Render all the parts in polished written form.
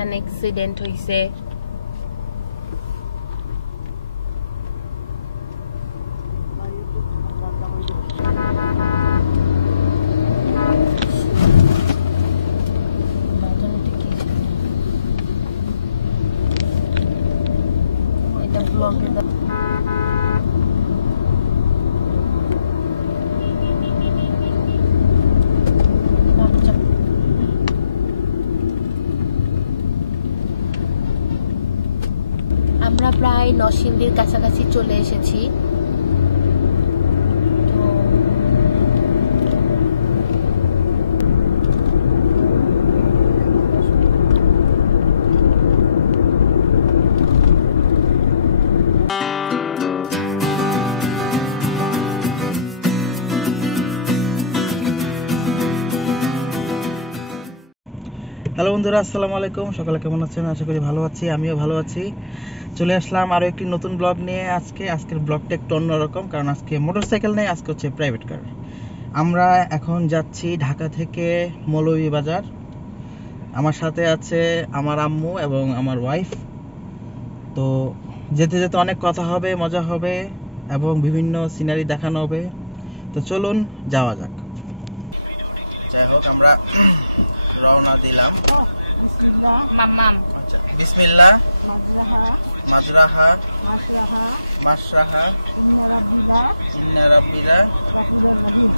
এখানে অ্যাক্সিডেন্ট হইছে। এটা ব্লগে আমরা প্রায় নরসিংদীর কাছাকাছি চলে এসেছি। হ্যালো বন্ধুরা, আসসালামু আলাইকুম। সকালে কেমন আছেন? আশা করি ভালো আছি, আমিও ভালো আছি। চলে আসলাম আরও একটি নতুন ব্লগ নিয়ে। আজকের ব্লগটা একটু অন্যরকম, কারণ আজকে মোটরসাইকেল নেই, আজকে হচ্ছে প্রাইভেট কার। আমরা এখন যাচ্ছি ঢাকা থেকে মৌলভীবাজার। আমার সাথে আছে আমার আম্মু এবং আমার ওয়াইফ। তো যেতে যেতে অনেক কথা হবে, মজা হবে এবং বিভিন্ন সিনারি দেখানো হবে। তো চলুন যাওয়া যাক। যাই হোক, আমরা রওনা দিলাম। বিসমিল্লাহ মাম্মাম। আচ্ছা, বিসমিল্লাহ মাজরাহা মাসরাহা ইন্না রাব্বিলা গাফুরুর রহিম।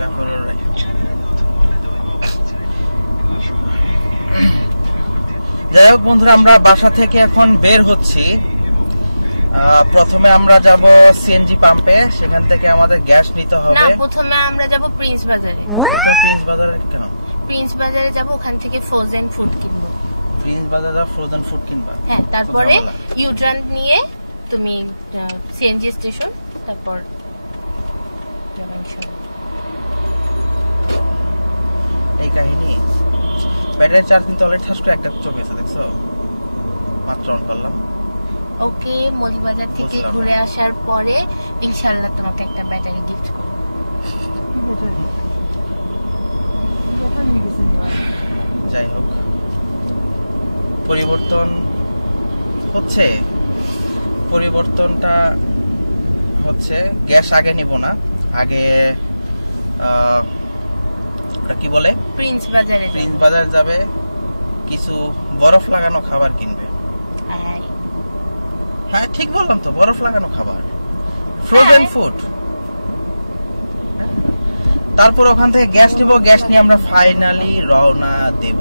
যাই হোক বন্ধুরা, আমরা বাসা থেকে এখন বের হচ্ছি। প্রথমে আমরা যাব সিএনজি পাম্পে, সেখান থেকে আমাদের গ্যাস নিতে হবে। না, প্রথমে আমরা যাব প্রিন্স বাজারে। তো প্রিন্স বাজারে কেন? প্রিন্স বাজারে যাব, ওখান থেকে ফ্রোজেন ফুড কিনবো। প্রিন্স বাজারে ফ্রোজেন ফুড কিনবা? হ্যাঁ, তারপরে ইউটার্ন নিয়ে তুমি সিএনজি স্টেশন, তারপর এই কাহিনী। ব্যাটারি চার্জ কিন্তু অলরেডি ঠাস করে একটা চোখ এসে দেখছো, মাত্র অন করলাম। ওকে, মৌলভীবাজার থেকে ঘুরে আসার পরে ইনশাআল্লাহ তোমাকে একটা ব্যাটারি গিফট করব। যাই হোক, পরিবর্তনটা হচ্ছে গ্যাস আগে নিব না, আগে ওটা কি বলে, প্রিন্স বাজার যাবে, কিছু বরফ লাগানো খাবার কিনবে। হ্যাঁ ঠিক বললাম তো, বরফ লাগানো খাবার, ফ্রোজেন ফুড। তারপর ওখান থেকে গ্যাস নিব, গ্যাস নিয়ে আমরা ফাইনালি রওনা দেব।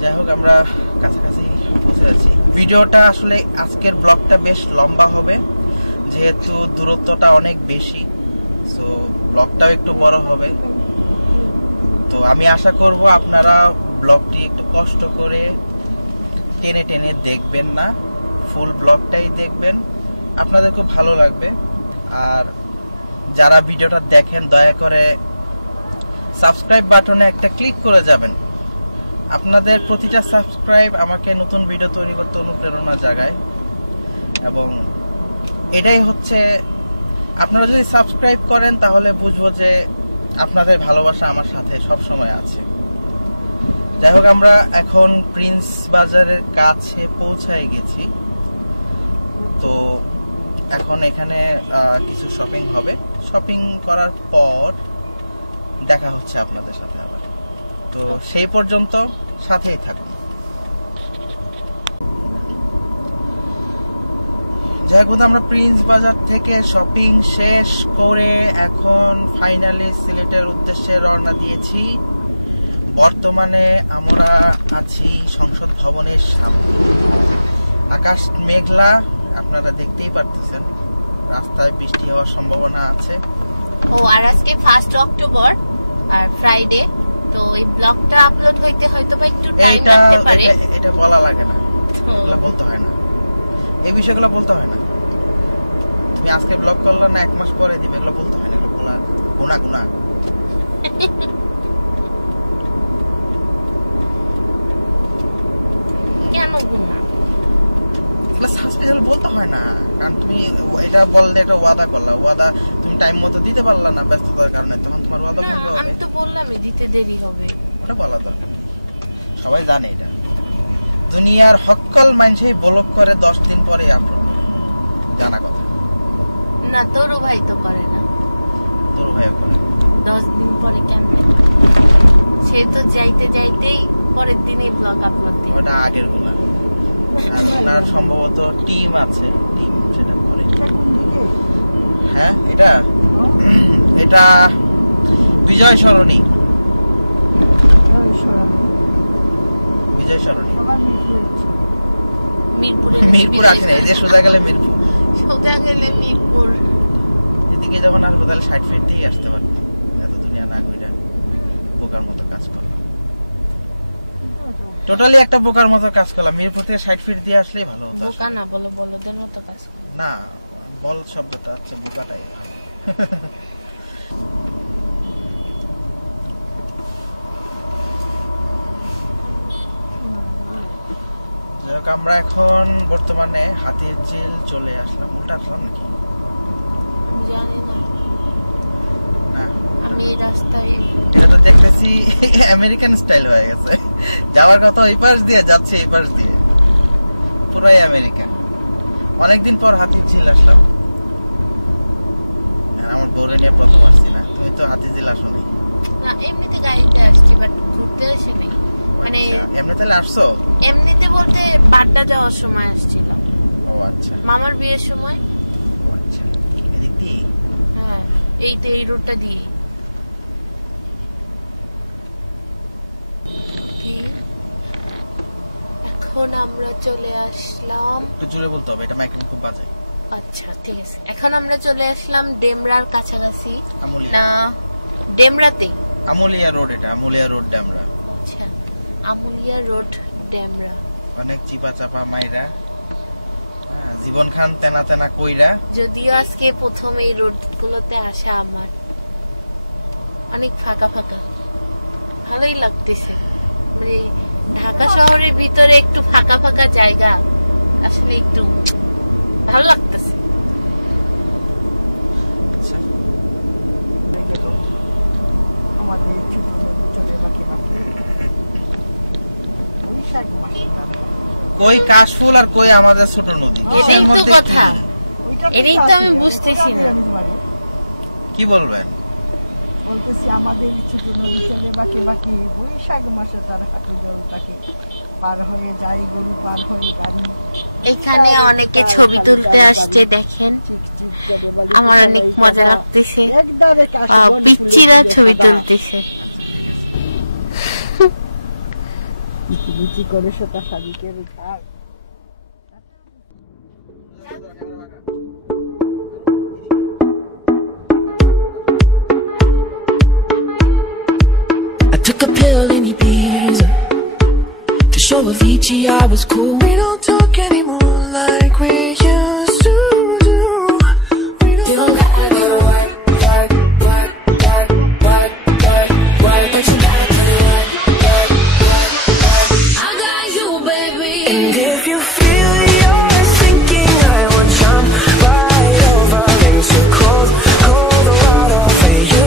যাই হোক, আমরা কাছাকাছি পৌঁছে যাচ্ছি। ভিডিওটা আসলে আজকের ব্লগটা বেশ লম্বা হবে, যেহেতু দূরত্বটা অনেক বেশি, সো ব্লগটাও একটু বড় হবে। তো আমি আশা করব আপনারা ব্লগটি একটু কষ্ট করে টেনে টেনে দেখবেন না, ফুল ব্লগটাই দেখবেন, আপনাদের খুব ভালো লাগবে। আর যারা ভিডিওটা দেখেন, দয়া করে সাবস্ক্রাইব বাটনে একটা ক্লিক করে যাবেন। আপনাদের প্রতিটা সাবস্ক্রাইব আমাকে নতুন ভিডিও তৈরি করতে অনুপ্রেরণা জাগায়, এবং এটাই হচ্ছে, আপনারা যদি সাবস্ক্রাইব করেন তাহলে বুঝবো যে আপনাদের ভালোবাসা আমার সাথে সব সময় আছে। যাই হোক, আমরা এখন প্রিন্স বাজারের কাছে পৌঁছায় গেছি। তো এখন এখানে কিছু শপিং হবে, শপিং করার পর দেখা হচ্ছে আপনাদের সাথে আবার। তো সেই পর্যন্ত সাথেই থাকুন। যাই হোক, আমরা প্রিন্স বাজার থেকে শপিং শেষ করে এখন ফাইনালি সিলেটের উদ্দেশ্যে রওনা দিয়েছি। বর্তমানে আমরা আছি সংসদ ভবনের সামনে। আকাশ মেঘলা, আপনারা দেখতেই পারতেছেন, রাস্তায় বৃষ্টি হওয়ার সম্ভাবনা আছে। আর আজকে 1 অক্টোবর আর ফ্রাইডে, তো এই ব্লগটা আপলোড হইতে হয়তো বা একটু টাইম লাগতে পারে। এটা বলা লাগে না, এগুলো বলতে হয় না, এই বিষয়গুলো বলতে হয় না। তুমি আজকে ব্লগ করলে না 1 মাস পরে দিবে, এগুলো বলতে হয় না, এগুলো বলা গুনাহ। কেন গুনাহ? এগুলো সাসপেন্স বলতে হয় না, কারণ তুমি এটা বললে একটা ওয়াদা করলা, ওয়াদা তুমি টাইম মতো দিতে পারলা না ব্যস্ততার কারণে, তখন তোমার ওয়াদা ভঙ্গ হবে। আমি তো বললামই দিতে দেরি হবে, ওটা বলা দরকার, সবাই জানে এটা। দুনিয়ার হক্কল মানুষই ব্লগ করে 10 দিন পরে আপলোড করে, জানা কথা না। তোরও ভাই তো করে না, তোর ভাইও করে 10 দিন পরে কেমনে? সে তো যাইতে যাইতেই পরের দিনই ব্লগ আপলোড দিই। ওটা আগের গুলা, আর ওনার সম্ভবত টিম আছে, টিম সেটা করে। হ্যাঁ, এটা বিজয় সরণি, বিজয় সরণি মিরপুর আছে না, এই যে সোজা গেলে মিরপুর, সোজা গেলে মিরপুর। এদিকে যখন আসবো তাহলে 60 ফিট দিয়েই আসতে পারতাম, এত দুনিয়া না কইরা বোকার মতো কাজ করলাম। টোটালি একটা বোকার মতো কাজ করলাম। মিরপুর থেকে 60 ফিট দিয়ে আসলেই ভালো হতো। বোকা না, বলো বলদের মতো কাজ না, বল শব্দটা হচ্ছে বোকাটাই ভালো। যাক, আমরা এখন বর্তমানে হাতির ঝিল চলে আসলাম। উল্টা আসলাম নাকি আমি জানি না, না আমি এই রাস্তায়, এটা তো দেখতেছি আমেরিকান স্টাইল হয়ে গেছে। যাওয়ার কথা ওই পাশ দিয়ে, যাচ্ছে এই পাশ দিয়ে, পুরাই আমেরিকান। অনেকদিন পর হাতির ঝিল আসলাম, আর আমার বউরে নিয়ে প্রথম আসছি না। তুমি তো হাতির ঝিল আসো নাই? না, এমনিতে গাড়িতে আসছি, বাট ঘুরতে আসি নাই। মানে এমনি তাহলে আসছো? এমনিতে বলতে বাড্ডা যাওয়ার সময় আসছিলাম। ও আচ্ছা, মামার বিয়ের সময়। ও আচ্ছা, এদিক দিয়ে? হ্যাঁ, এই রোডটা দিয়ে। এখন আমরা চলে আসলাম, একটু জোরে বলতে হবে, এটা মাইক্রোফোন খুব বাজে। আচ্ছা ঠিক আছে, এখন আমরা চলে আসলাম ডেমরার কাছাকাছি। আমুলিয়া না, ডেমরাতেই। আমুলিয়া রোড, এটা আমুলিয়া রোড ডেমরা। আচ্ছা, আমুলিয়া রোড ডেমরা। অনেক চিপা চাপা মাইরা, জীবন খান তেনা তেনা কইরা। যদিও আজকে প্রথম এই রোড গুলোতে আসা আমার, অনেক ফাঁকা ফাঁকা, ভালোই লাগতেছে। মানে ঢাকা শহরের ভিতরে একটু ফাঁকা ফাঁকা জায়গা আসলে একটু ভালো লাগতেছে। আমাদের ছোট নদী চলে বাকি বাকি, বৈশাখ মাসে কই কাশফুল আর কই আমাদের ছোট নদী, এটাই তো কথা, এটাই তো আমি বুঝতেছি না। কি বলবেন? বলতেছি আমাদের ছোট নদী চলে বাকি বাকি, বৈশাখ মাসে তার হাঁটু জল থাকে, পার হয়ে যায় গরু, পার হয়ে গাড়ি। এখানে অনেকে ছবি তুলতে আসছে, দেখেন আমার অনেক মজা লাগতেছে। পিচ্চিরা ছবি তুলতেছে, মিচি করে সেটা শালিকের ঝাড়। I took a pill in Ibiza to show Avicii I was cool. We don't talk anymore like we used to do. You don't gotta go to work, work, work, work, work, work, work, but you gotta do work, work, work, work. I got you, baby. And if you feel you're sinking, I will jump right over into cold, cold water for you.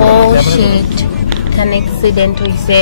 Oh shit, এখানে accident হইছে।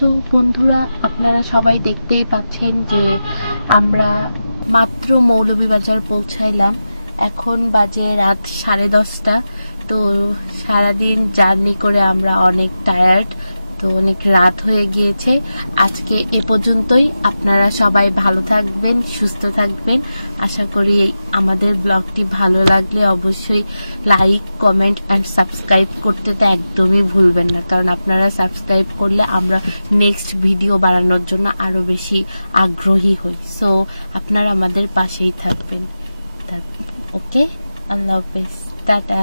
তো বন্ধুরা, আপনারা সবাই দেখতেই পাচ্ছেন যে আমরা মাত্র মৌলভীবাজার পৌঁছাইলাম। এখন বাজে রাত 10:30। তো সারাদিন জার্নি করে আমরা অনেক টায়ার্ড, তো অনেক রাত হয়ে গিয়েছে। আজকে এ পর্যন্তই। আপনারা সবাই ভালো থাকবেন, সুস্থ থাকবেন। আশা করি আমাদের ব্লগটি ভালো লাগলে অবশ্যই লাইক, কমেন্ট অ্যান্ড সাবস্ক্রাইব করতে তো একদমই ভুলবেন না, কারণ আপনারা সাবস্ক্রাইব করলে আমরা নেক্সট ভিডিও বানানোর জন্য আরও বেশি আগ্রহী হই। সো আপনারা আমাদের পাশেই থাকবেন। ওকে, আল্লাহ হাফেজ, টাটা।